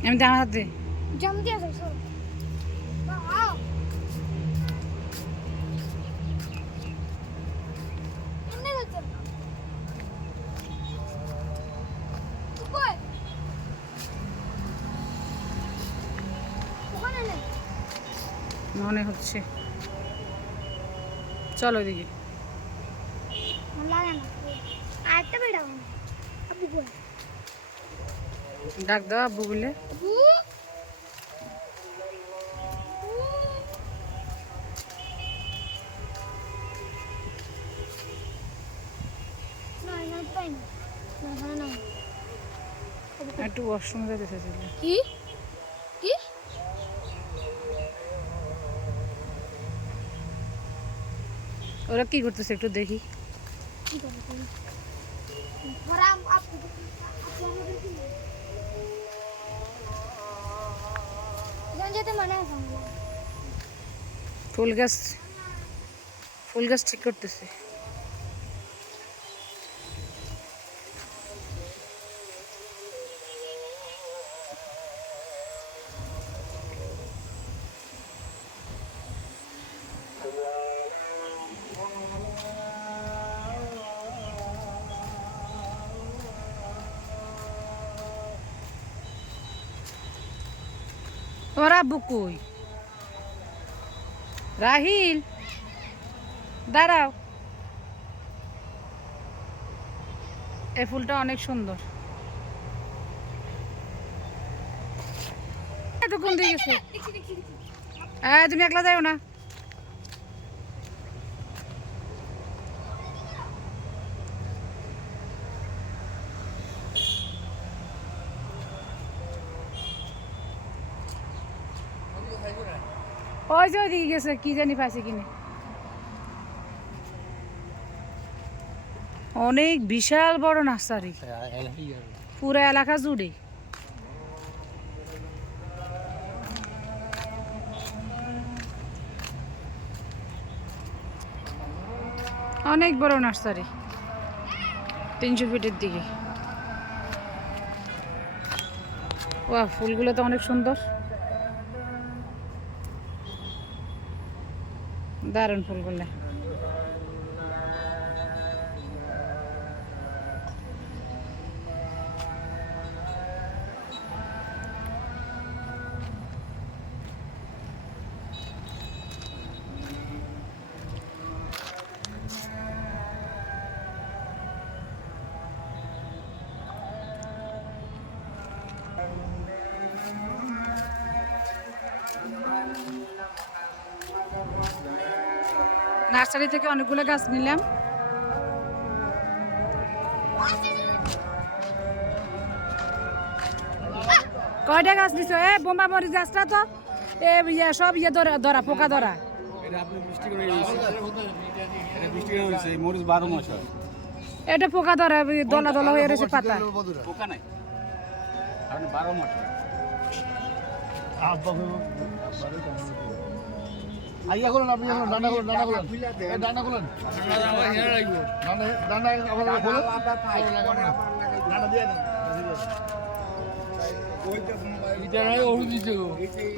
আমি হাতে। কই ওখানে নেই। মনে হচ্ছে। চলো আমার কই ডাক দাও আব্বু বলে। একটু ওয়াশরুমে যেতে চাইছিল কি? কি? ওরা কি করতেছে একটু দেখি। ফুল গাছ ফুল গাছ ঠিক করতেছে। তোমার বুকুই। কই রাহিল, দাঁড়াও। এই ফুলটা অনেক সুন্দর। কোন দিকে গেছে। হ্যাঁ তুমি একলা যাও না। ওই যে ওইদিকে গেছে কি জানি পাইছে কিনে। অনেক বিশাল বড় নার্সারি। পুরো এলাকা জুড়ে। অনেক বড় নার্সারি তিনশো ফিটের দিকে। ও ফুলগুলো তো অনেক সুন্দর। দারুণ ফুলগুলো। নার্সারি থেকে অনেকগুলো গাছ নিলাম। কয়টা গাছ নিছো? এ বোমা মরিচ গাছটা তো। এ ইয়ে সব ইয়ে ধরা ধরা পোকা ধরা। এটা আপনি বৃষ্টি করে নিয়েছেন। এটা বৃষ্টি করে হয়েছে এই মরিচ বারো মাস এটা পোকা ধরা দলা দলা হয়ে রয়েছে পাতা। পোকা নাই। বারো মাস আইয়া করুন আপনি এখন ডান্ডা করুন ডান্ডা করুন ডান্ডা করুন ডান্ডা আবার ডান্ডা দিয়ে দেন।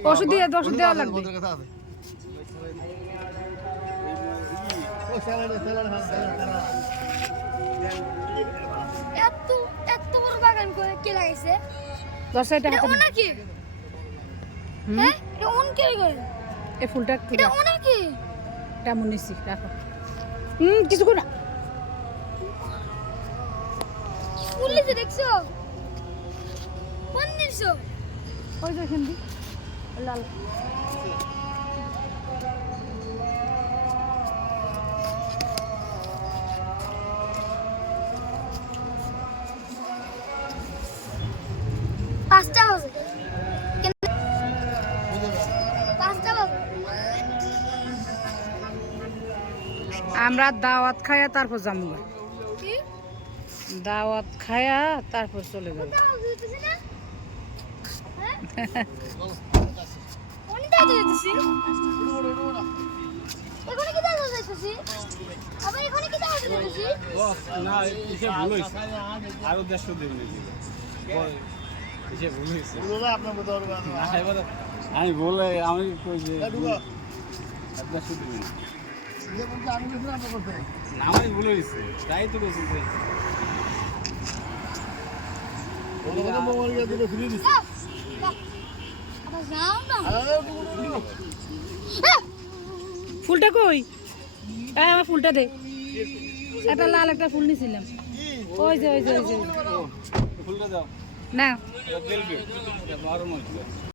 ওষুধ দিয়ে ওষুধ দেওয়া লাগবে। এত এত বড় বাগান করে কে লাগাইছে? দশ হাজার টাকা এটা করে- হ্যাঁ? এটা কে করে এই ফুলটা এটা। ওনাকে কেমন নিচ্ছি রাখো। হুম কিছু না। ফুল নিচে দেখছ? কোন নিছো ওই যে দিয়ে। লাল। পাঁচটা বাজে। আমরা দাওয়াত খায়া তারপর যাব কি? দাওয়াত খায়া তারপর চলে যাব। হ্যাঁ? আরও দেড়শো দেবেন আমি বলে আমি আপনার শুধু ভুল হয়েছে তাই তো বলছি। ফুলটা কই? আমার ফুলটা দে। একটা লাল একটা ফুল নিছিলাম। ওই যে ওই যে ওই যে। ফুলটা দাও। না।